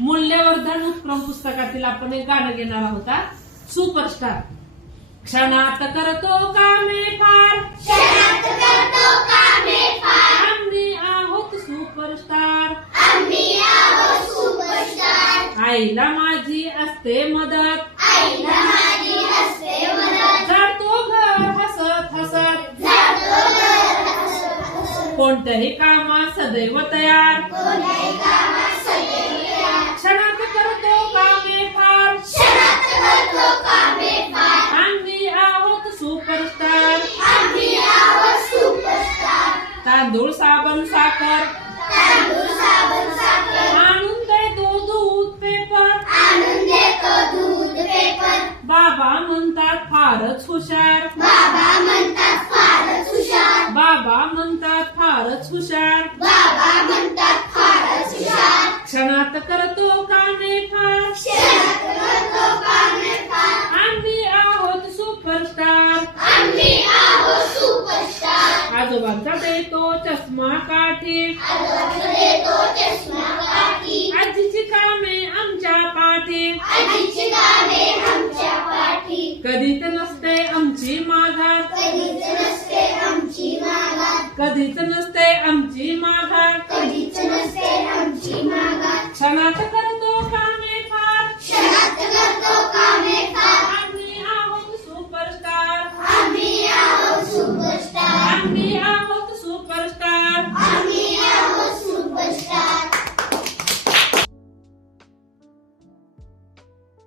मूल्यवर्धन उपक्रम पुस्तकातील आपण एक गाणं घेणार आहोत. सुपरस्टार. क्षणात करतो कामे फार, क्षणात करतो कामे फार, आम्ही आहोत सुपरस्टार, आम्ही आहोत सुपरस्टार. आईला माझी असते मदत, आईला माझी असते मदत, जातो घर हसत हसत, जातो घर हसत हसत. कोणत्याही कामात सदैव तयार, कोणत्याही कामात सदैव तयार. क्षणात करतो कामे फार, क्षणात करतो कामे फार, आम्ही आहोत सुपरस्टार. आम्ही आहोत सुपरस्टार. तांदूळ साबण साखर तांदूळ साबण साखर, आणून देतो दूध पेपर, आणून देतो दूध पेपर. बाबा म्हणतात फारच हुशार, बाबा म्हणतात फारच हुशार, बाबा म्हणतात फारच हुशार. बाबा म्हणतात फारच हुशार. क्षणात करतो कामे फार, क्षणात करतो कामे फार, आम्ही आहोत सुपरस्टार. आम्ही आहोत सुपरस्टार. आजोबांचा देतो चष्मा काठी, आजोबा देतो चष्मा काठी, आजीची कामे आमच्या पाठी, आजीची कामे आमच्या पाठी. कधीच नसते आमची माघार, कधीच नसते आमची माघार, कधीच नसते आमची माघार. कधीच नसते आमची माघार. क्षणात कर